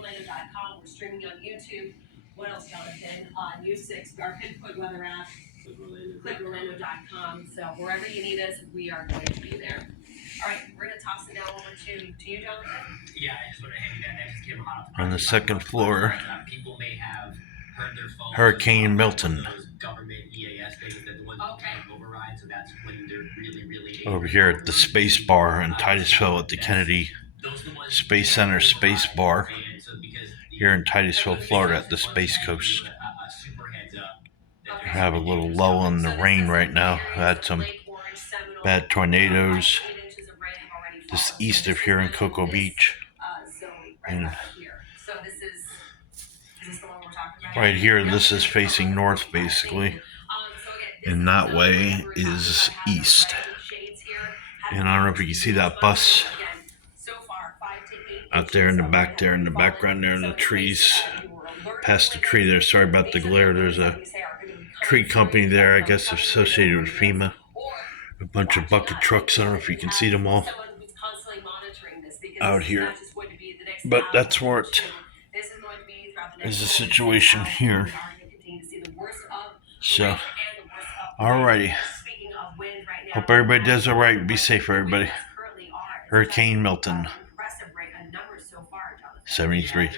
clicknorlando.com. We're streaming on YouTube. What else, Jonathan? News 6, our pinpoint weather app, clicknorlando.com. So wherever you need us, we are going to be there. All right, we're going to toss it now over to you, Jonathan. Yeah, I just want to hand you that. I just came hot off On the second floor, people may have heard their phones. Hurricane Milton. Those government EAS things that the ones that override, so that's when they're really Over here at the Space Bar in Titusville at the Kennedy Space Center Space Bar here in Titusville, Florida at the Space Coast. We have a little lull in the rain right now. We had some bad tornadoes just east of here in Cocoa Beach. And right here, this is facing north basically. And that way is east. And I don't know if you can see that bus out there in the back there in the background there in the trees. Past the tree there, sorry about the glare. There's a tree company there, I guess associated with FEMA. A bunch of bucket trucks, I don't know if you can see them all out here. But that's where it is the situation here. So, alrighty. Hope everybody does alright. Be safe, everybody. Hurricane Milton. 73.